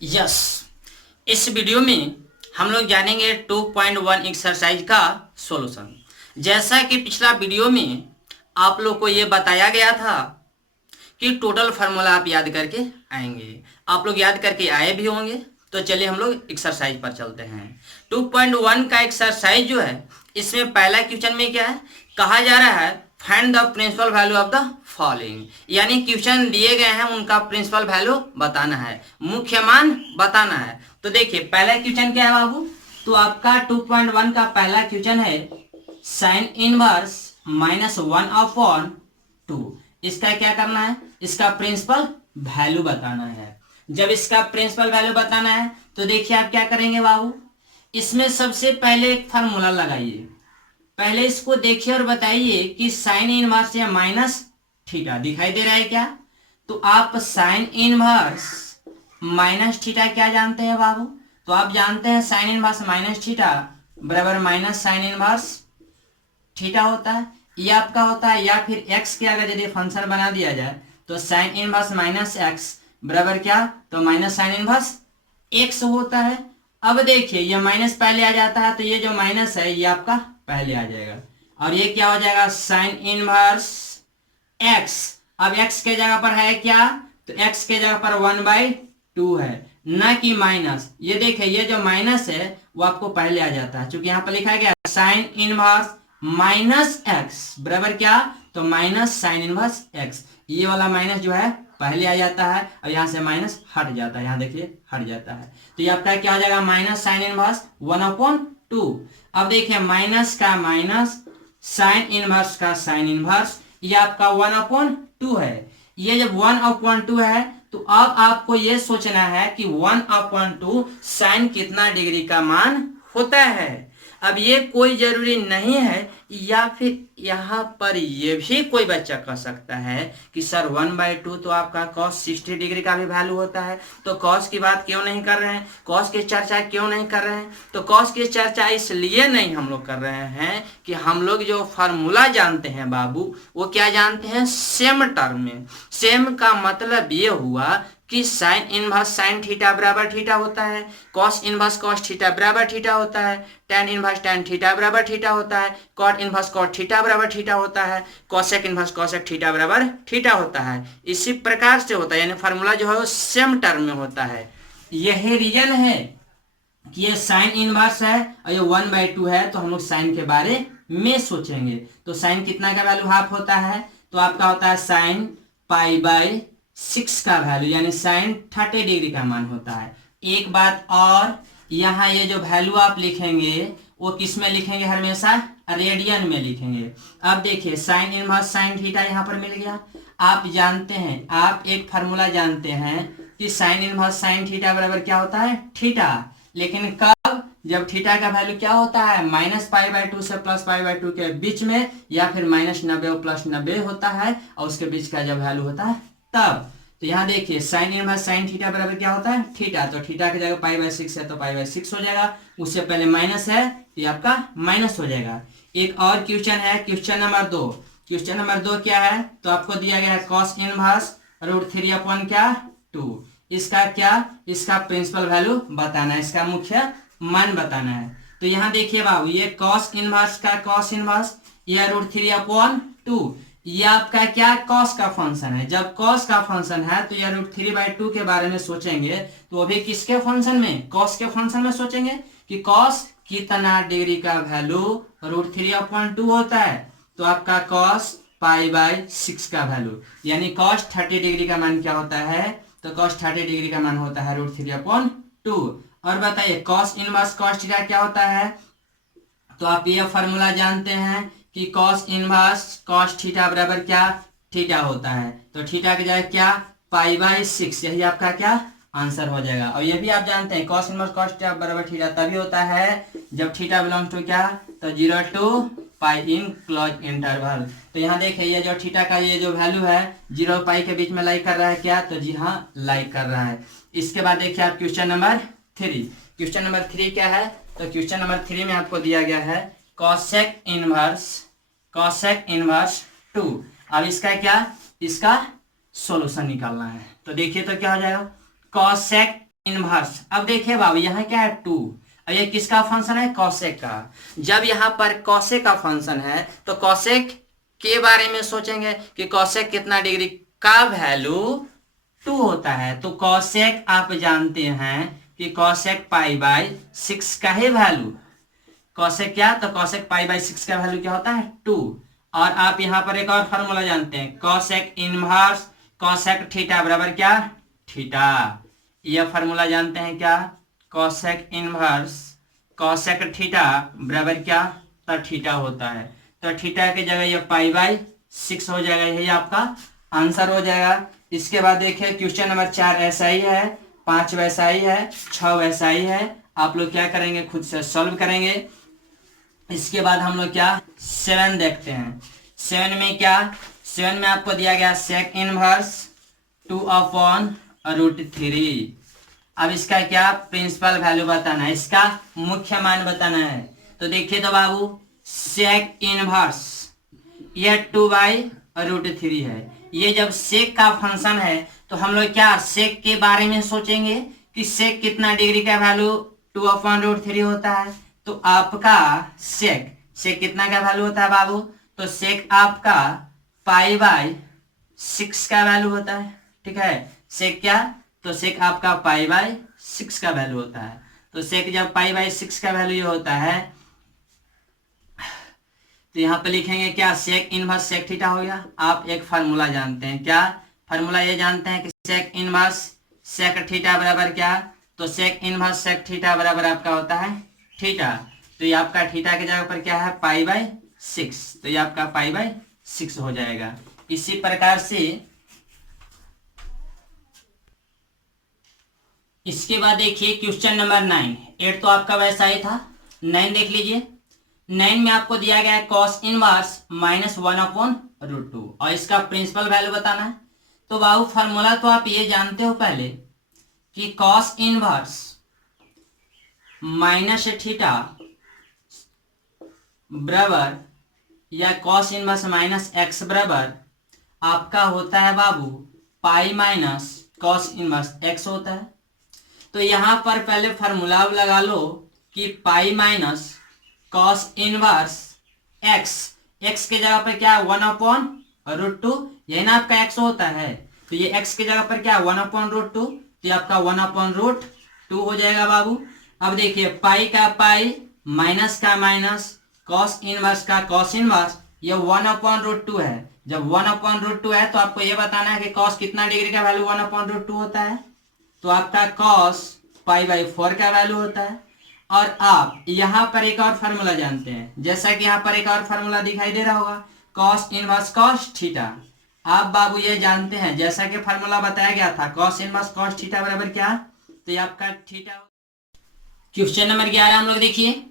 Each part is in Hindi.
यस, इस वीडियो में हम लोग जानेंगे 2.1 एक्सरसाइज का सॉल्यूशन। जैसा कि पिछला वीडियो में आप लोग को ये बताया गया था कि टोटल फार्मूला आप याद करके आएंगे। आप लोग याद करके आए भी होंगे। तो चलिए हम लोग एक्सरसाइज पर चलते हैं। 2.1 का एक्सरसाइज जो है, इसमें पहला क्वेश्चन में क्या है, कहा जा रहा है find the principal value of the following. यानी क्वेश्चन दिए गए हैं, उनका प्रिंसिपल वैल्यू बताना है, मुख्य मान बताना है। तो देखिए पहला क्वेश्चन क्या है बाबू, तो आपका 2.1 का पहला क्वेश्चन है साइन इनवर्स -1/2। इसका क्या करना है, इसका प्रिंसिपल वैल्यू बताना है। जब इसका प्रिंसिपल वैल्यू बताना है तो देखिए आप क्या करेंगे बाबू, इसमें सबसे पहले एक फार्मूला लगाइए। पहले इसको देखिए और बताइए कि साइन इनवर्स या माइनस थीटा दिखाई दे रहा है क्या। तो आप साइन इनवर्स माइनस थीटा क्या जानते हैं बाबू, तो आप जानते हैं साइन इनवर्स माइनस थीटा बराबर माइनस साइन इनवर्स थीटा होता है। ये आपका होता है, या फिर एक्स के अगर यदि फंक्शन बना दिया जाए तो साइन इनवर्स माइनस एक्स बराबर क्या, तो माइनस साइन इनवर्स एक्स होता है। अब देखिए ये माइनस पहले आ जाता है, तो ये जो माइनस है ये आपका पहले आ जाएगा, और ये क्या हो जाएगा साइन इनवर्स एक्स। अब एक्स के जगह पर है क्या, तो एक्स के जगह पर 1/2 है, ना कि माइनस। ये देखिए ये जो माइनस है वो आपको पहले आ जाता है, क्योंकि यहाँ पर लिखा गया साइन इनवर्स माइनस एक्स बराबर क्या, तो माइनस साइन इनवर्स एक्स। ये वाला माइनस जो है पहले आ जाता है, और यहाँ से माइनस हट जाता है, यहाँ देखिए हट जाता है। तो ये आपका क्या हो जाएगा माइनस साइन इनवर्स 1/2। अब देखिए माइनस का माइनस, साइन इनवर्स का साइन इनवर्स, ये आपका 1/2 है। ये जब 1/2 है तो अब आपको ये सोचना है कि 1/2 साइन कितना डिग्री का मान होता है। अब ये कोई जरूरी नहीं है, या फिर यहाँ पर ये भी कोई बच्चा कह सकता है कि सर 1/2 तो आपका cos 60 डिग्री का भी वैल्यू होता है, तो cos की बात क्यों नहीं कर रहे हैं, cos की चर्चा क्यों नहीं कर रहे हैं। तो cos की चर्चा इसलिए नहीं हम लोग कर रहे हैं कि हम लोग जो फार्मूला जानते हैं बाबू, वो क्या जानते हैं, सेम टर्म में। सेम का मतलब ये हुआ कि साइन इनवर्स साइन थीटा बराबर थीटा होता है, कॉस इनवर्स कॉस थीटा बराबर थीटा होता है, tan इनवर्स tan थीटा बराबर थीटा होता है, कॉट इनवर्स कॉट थीटा बराबर थीटा होता है, कॉसेक इनवर्स कॉसेक थीटा बराबर थीटा होता है। इसी प्रकार से होता है, यानी फार्मूला जो है वो सेम टर्म में होता है। यही रीजन है कि ये साइन इनवर्स है और ये 1/2 है, तो हम लोग साइन के बारे में सोचेंगे। तो साइन कितना का वैल्यू हाफ होता है, तो आपका होता है साइन π/6 का वैल्यू, यानी साइन 30 डिग्री का मान होता है। एक बात और, यहाँ ये जो वैल्यू आप लिखेंगे वो किस में लिखेंगे, हमेशा रेडियन में लिखेंगे। अब देखिए साइन इनवर्स साइन थीटा यहाँ पर मिल गया। आप जानते हैं, आप एक फार्मूला जानते हैं कि साइन इनवर्स साइन थीटा बराबर क्या होता है, थीटा। लेकिन कब, जब थीटा का वैल्यू क्या होता है, -π/2 से +π/2 के बीच में, या फिर -90 और +90 होता है, और उसके बीच का जब वैल्यू होता है तब। तो यहाँ देखिए साइन इनवर्स साइन थीटा बराबर क्या होता है, थीटा। तो थीटा की जगह π/6 है तो π/6 हो जाएगा, उससे पहले माइनस है तो ये आपका माइनस हो जाएगा। एक और क्वेश्चन है, क्वेश्चन नंबर 2। क्वेश्चन नंबर 2 क्या है, तो आपको दिया गया है कॉस इनवर्स √3/2। इसका क्या, इसका प्रिंसिपल वैल्यू बताना है, इसका मुख्य मान बताना है। तो यहाँ देखिए बाबू, ये कॉस इनवर्स का कॉस इनवर्स, ये √3/2, ये आपका क्या, कॉस का फंक्शन है। जब कॉस का फंक्शन है तो ये √3/2 के बारे में सोचेंगे, तो अभी किसके फंक्शन में, कॉस के फंक्शन में सोचेंगे कि कॉस कितना डिग्री का वैल्यू √3/2 होता है। तो आपका कॉस π/6 का वैल्यू, यानी कॉस 30 डिग्री का मान क्या होता है, तो कॉस 30 डिग्री का मान होता है √3/2। और बताइए कॉस इनवर्स कॉस थीटा क्या होता है, तो आप ये फॉर्मूला जानते हैं कि कॉस इनवर्स कॉस थीटा बराबर क्या, थीटा होता है। तो थीटा की जगह क्या, π/6, यही आपका क्या आंसर हो जाएगा। और ये भी आप जानते हैं कॉस इनवर्स कॉस थीटा बराबर थीटा तभी होता है जब थीटा बिलोंग्स टू क्या, तो 0 to π इन क्लोज इंटरवल। तो यहाँ देखिए ये जो थीटा का ये जो वैल्यू है 0 π के बीच में लाई कर रहा है क्या, तो जी हाँ लाई कर रहा है। इसके बाद देखिए आप क्वेश्चन नंबर 3। क्वेश्चन नंबर 3 क्या है, तो क्वेश्चन नंबर 3 में आपको दिया गया है कॉसेक इनवर्स 2। अब इसका क्या, इसका सॉल्यूशन निकालना है। तो देखिए तो क्या हो जाएगा, कॉसेक इनवर्स। अब देखिए बाबू यहाँ क्या है 2, और ये किसका फंक्शन है, कॉसेक का। जब यहाँ पर कॉसेक का फंक्शन है तो कॉसेक के बारे में सोचेंगे कि कॉसेक कितना डिग्री का वैल्यू 2 होता है। तो कॉसेक आप जानते हैं कि कॉसेक पाई बाय 6 का ही वैल्यू, कॉसेक क्या, तो कॉसेक पाई बाय 6 का वैल्यू क्या होता है 2। और आप यहाँ पर एक और फॉर्मूला जानते हैं, कॉसेक इनवर्स कॉसेक थीटा बराबर क्या, थीटा। यह फॉर्मूला जानते हैं क्या, कॉसेक इनवर्स कॉसेक थीटा बराबर क्या, तो थीटा होता है। तो थीटा की जगह ये पाई बाय 6 हो जाएगा, यही आपका आंसर हो जाएगा। इसके बाद देखिए क्वेश्चन नंबर 4 ऐसा ही है, 5 वैसा ही है, 6 वैसा ही है। आप लोग क्या करेंगे, खुद से सॉल्व करेंगे। इसके बाद हम लोग क्या 7 देखते हैं। 7 में क्या, 7 में आपको दिया गया सेक इनवर्स 2/√3। अब इसका क्या प्रिंसिपल वैल्यू बताना है, इसका मुख्य मान बताना है। तो देखिए तो बाबू सेक इनवर्स यह 2/√3 है। ये जब सेक का फंक्शन है तो हम लोग क्या सेक के बारे में सोचेंगे कि सेक कितना डिग्री का वैल्यू 2/√3 होता है। तो आपका सेक सेक कितना का वैल्यू होता है बाबू, तो सेक आपका पाई बाय 6 का वैल्यू होता है। ठीक है, सेक क्या, तो सेक आपका पाई बाय 6 का वैल्यू होता है। तो सेक जब पाई बाय 6 का वैल्यू ये होता है तो यहाँ पे लिखेंगे क्या, सेक इनवर्स सेक थीटा हो गया। आप एक फार्मूला जानते हैं, क्या फार्मूला ये जानते हैं कि सेक इनवर्स सेक थीटा बराबर क्या, तो सेक इनवर्स सेक थीटा बराबर आपका होता है थीटा। तो ये आपका थीटा की जगह पर क्या है पाई बाय 6, तो ये आपका पाई बाय 6 हो जाएगा। इसी प्रकार से इसके बाद देखिए क्वेश्चन नंबर 9, 8 तो आपका वैसा ही था, 9 देख लीजिए। 9 में आपको दिया गया है कॉस इनवर्स -1/√2 और इसका प्रिंसिपल वैल्यू बताना है। तो बाबू फार्मूला तो आप ये जानते हो पहले कि कॉस इनवर्स माइनस थीटा बराबर या कॉस इनवर्स माइनस एक्स बराबर आपका होता है बाबू pi minus cos inverse x होता है। तो यहां पर पहले फार्मूला लगा लो कि पाई minus cos inverse x, x के जगह पर क्या 1/√2, यही ना आपका एक्स होता है। तो ये एक्स के जगह पर क्या 1/√2, तो आपका 1/√2 हो जाएगा बाबू। अब देखिए पाई का पाई माइनस का माइनस कॉस इनवर्स का कॉस इनवर्स, ये 1/√2 है। जब 1/√2 है तो आपको ये बताना है कि कॉस कितना डिग्री का वैल्यू 1/√2 होता है, तो आपका कॉस पाई बाई 4 का वैल्यू होता है। और आप यहां पर एक और फार्मूला जानते हैं, जैसा कि यहां पर एक और फार्मूला दिखाई दे रहा होगा कॉस इनवर्स कॉस थीटा। आप बाबू ये जानते हैं जैसा कि फार्मूला बताया गया था कॉस इनवर्स कॉस थीटा बराबर क्या, तो ये आपका थीटा। क्वेश्चन नंबर 11 हम लोग देखिए,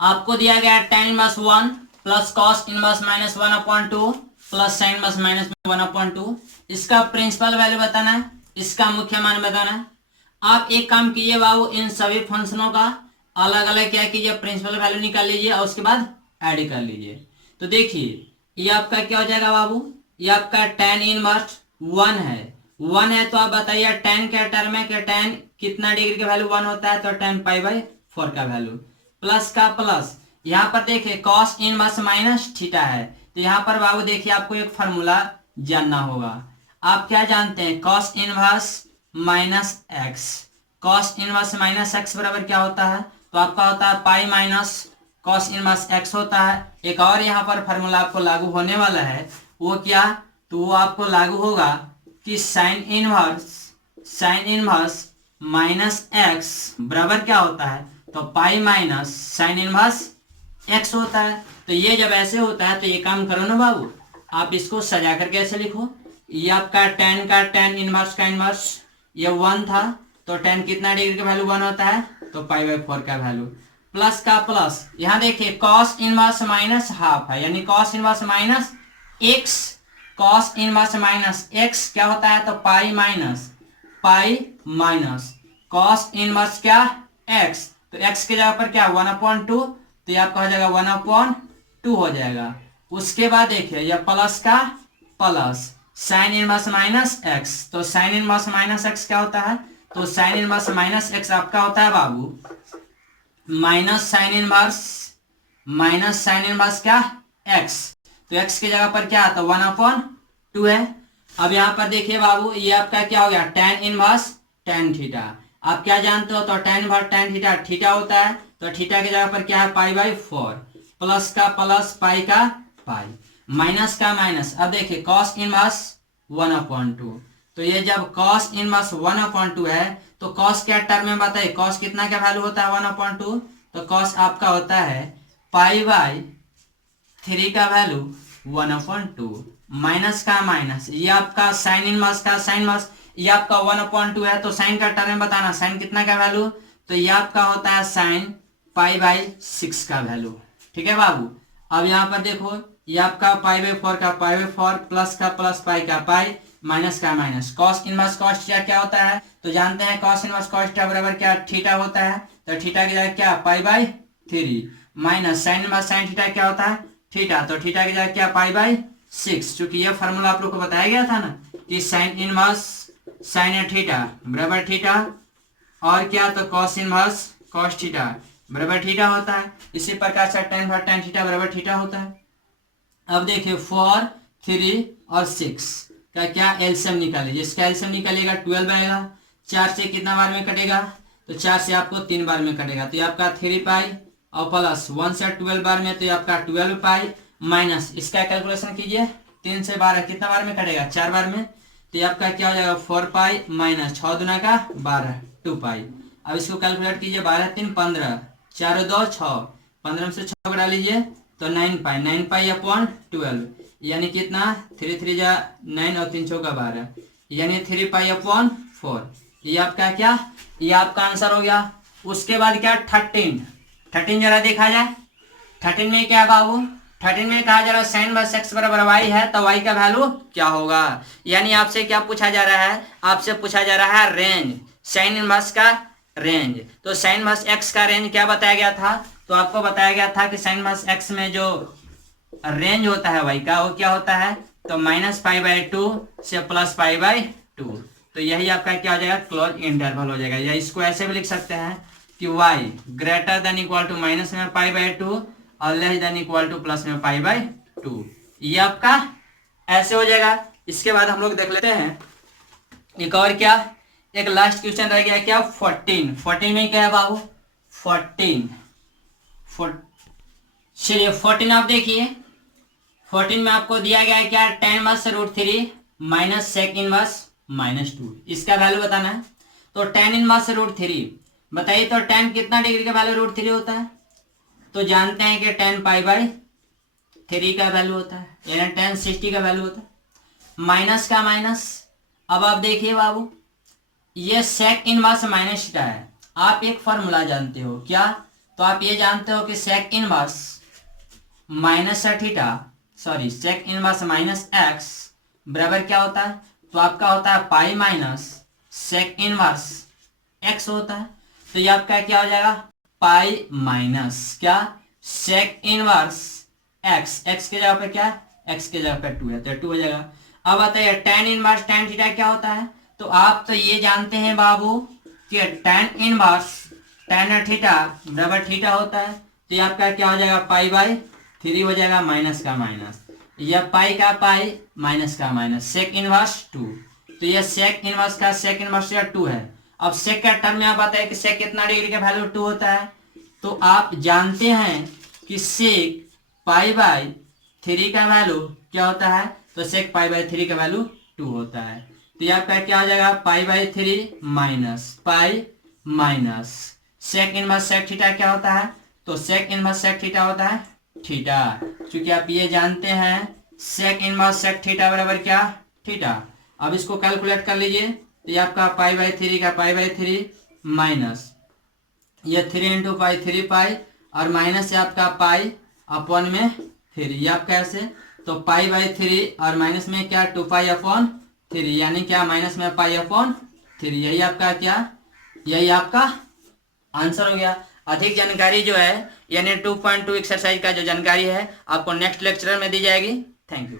आपको दिया गया tan inverse 1 plus cos inverse -1/2 plus sine inverse -1/2। इसका प्रिंसिपल वैल्यू बताना है, इसका मुख्य मान बताना है। आप एक काम कीजिए बाबू, इन सभी फंक्शनों का अलग अलग क्या कीजिए प्रिंसिपल वैल्यू निकाल लीजिए और उसके बाद ऐड कर लीजिए। तो देखिए ये आपका क्या हो जाएगा बाबू, ये आपका tan इनवर्स 1 है, 1 है तो आप बताइए tan क्या टर्म है कि tan कितना डिग्री का वैल्यू 1 होता है, तो tan पाई बाई 4 का वैल्यू प्लस का प्लस। यहाँ पर देखिए कॉस इनवर्स माइनस थीटा है, तो यहाँ पर बाबू देखिए आपको एक फार्मूला जानना होगा। आप क्या जानते हैं cos inverse minus x, cos inverse minus x बराबर क्या होता है, तो आपका होता है pi minus cos inverse x होता है। एक और यहाँ पर फार्मूला आपको लागू होने वाला है, वो क्या, तो वो आपको लागू होगा कि साइन इनवर्स माइनस एक्स बराबर क्या होता है, तो pi minus sine inverse x होता है। तो ये जब ऐसे होता है तो ये काम करो ना बाबू, आप इसको सजा करके ऐसे लिखो, ये आपका tan इनवर्स का इनवर्स ये 1 था, तो tan कितना डिग्री का वैल्यू 1 होता है, तो पाई बाई 4 का वैल्यू प्लस का प्लस। यहाँ देखिए कॉस इनवर्स माइनस हाफ है, यानी cos inverse minus x, cos inverse minus x क्या होता है, तो पाई माइनस कॉस इनवर्स क्या एक्स, तो एक्स के जगह पर क्या 1/2, तो ये आपका हो जाएगा 1/2 हो जाएगा। उसके बाद देखिए यह प्लस का plus sine inverse minus x, तो साइन इनवर्स माइनस एक्स क्या होता है, तो साइन इनवर्स माइनस एक्स आपका होता है बाबू माइनस साइन इनवर्स क्या एक्स। तो एक्स की जगह पर क्या आता है 1/2 है। अब यहाँ पर देखिए बाबू ये आपका क्या हो गया tan इनवर्स tan थीटा। आप क्या जानते हो तो tan inverse tan theta theta होता है। तो थीटा की जगह पर क्या है π/4 प्लस का प्लस पाई का पाई माइनस का माइनस। अब देखिए cos इनवर्स 1/2। तो ये जब cos इनवर्स 1/2 है तो cos क्या टर्म में बताइए cos कितना का वैल्यू होता है 1/2। तो cos आपका होता है π/3 का वैल्यू 1/2 माइनस का माइनस ये आपका साइन इनवर्स का साइन इनवर्स ये आपका 1/2 है। तो साइन का टर्म में बताना साइन कितना का वैल्यू तो ये आपका होता है साइन π/6 का वैल्यू। ठीक है बाबू। अब यहाँ पर देखो ये आपका π/4 का π/4 प्लस का प्लस पाई का पाई माइनस का minus cos inverse cos theta क्या होता है तो जानते हैं cos इनवर्स cos थीटा बराबर क्या थीटा होता है। तो थीटा की जगह क्या π/3 minus sine inverse sine theta क्या होता है थीटा। तो थीटा की जगह क्या π/6। चूंकि ये फार्मूला आप लोग को बताया गया था ना कि साइन इनवर्स साइन थीटा बराबर थीटा और क्या तो cos इनवर्स cos थीटा बराबर थीटा होता है। इसी प्रकार से tan थीटा बराबर थीटा होता है। अब देखिए 4 3 और 6 का क्या एलसीएम निकाले जिसका एलसीएम निकालेगा 12 आएगा। 4 से कितना बार में कटेगा तो 4 से आपको 3 बार में कटेगा। तो ये आपका 3 पाई और प्लस 1 से 12 बार में तो ये आपका 12 पाई माइनस इसका कैलकुलेशन कीजिए 3 से 12 कितना बार में कटेगा 4 बार में। तो ये आपका क्या हो जाएगा 4 पाई माइनस 6 दूना का 12 2 पाई। अब इसको कैलकुलेट कीजिए 12 3 15 4 2 6 15 में से 6 घटा लीजिए तो 9 पाई अपॉन 12 यानी कितना 3 3 जा 9 और 3 चौका 12 यानी 3 पाई अपॉन 4। ये आपका क्या ये आपका आंसर हो गया। उसके बाद क्या 13 जरा देखा जाए 13 में क्या है बाबू 13 में कहा जा रहा है साइन इनवर्स एक्स बराबर वाई है तो वाई का वैल्यू क्या होगा। यानी आपसे क्या पूछा जा रहा है आपसे पूछा जा रहा है रेंज साइन इनवर्स का रेंज। तो साइन इनवर्स एक्स का रेंज क्या बताया गया था तो आपको बताया गया था कि साइन इनवर्स एक्स में जो रेंज होता है वाई का वो क्या होता है तो -π/2 से +π/2। तो यही आपका क्या हो जाएगा क्लोज इंटरवल हो जाएगा। या इसको ऐसे भी लिख सकते हैं कि y greater than equal to minus में π/2 और less than equal to plus में π/2। ये आपका ऐसे हो जाएगा। इसके बाद हम लोग देख लेते हैं एक और क्या एक लास्ट क्वेश्चन रह गया क्या 14 में क्या है बाबू 14 चलिए 14 आप देखिए 14 में आपको दिया गया है क्या tan inverse √3 minus sec inverse -2 इसका वैल्यू बताना है। तो tan इनवर्स √3 बताइए तो tan कितना डिग्री का वैल्यू √3 होता है तो जानते हैं कि tan π/3 का वैल्यू होता है यानी tan 60 का वैल्यू होता है माइनस का माइनस। अब आप देखिए बाबू ये सेक इनवर्स माइनस थीटा है। आप एक फॉर्मूला जानते हो क्या तो आप ये जानते हो कि sec inverse minus theta sorry sec inverse minus x बराबर क्या होता है तो आपका होता है pi minus sec inverse x होता है। तो ये आपका क्या हो जाएगा पाई माइनस क्या सेक इनवर्स एक्स एक्स के जगह पे क्या एक्स के जगह पे 2 है तो 2 हो जाएगा। अब बताइए tan इनवर्स tan थीटा क्या होता है तो आप तो ये जानते हैं बाबू कि tan इनवर्स tan थीटा बराबर थीटा होता है। तो ये आपका क्या हो जाएगा π/3 हो जाएगा माइनस का माइनस या पाई का पाई माइनस का माइनस सेक इनवर्स 2। तो ये सेक इनवर्स का सेक इनवर्स 2 है। अब सेक का टर्म में आप बताए कि सेक कितना डिग्री का वैल्यू 2 होता है तो आप जानते हैं कि सेक π/3 का वैल्यू क्या होता है तो सेक π/3 का वैल्यू 2 होता है। तो ये आपका क्या हो जाएगा π/3 minus pi minus sec inverse sec theta क्या होता है तो सेक इनवर्स सेक थीटा होता है थीटा। क्योंकि आप ये जानते हैं सेक इनवर्स सेक थीटा बराबर क्या थीटा। अब इसको कैलकुलेट कर लीजिए तो ये आपका π/3 का π/3 माइनस ये 3 × पाई 3 पाई और माइनस है आपका पाई अपॉन में 3 ये आपका ऐसे तो π/3 और माइनस में क्या 2 पाई अपॉन 3 यानी क्या माइनस में पाई अपॉन 3 यही आपका क्या यही आपका आंसर हो गया। अधिक जानकारी जो है यानी 2.2 एक्सरसाइज का जो जानकारी है आपको नेक्स्ट लेक्चर में दी जाएगी। Thank you.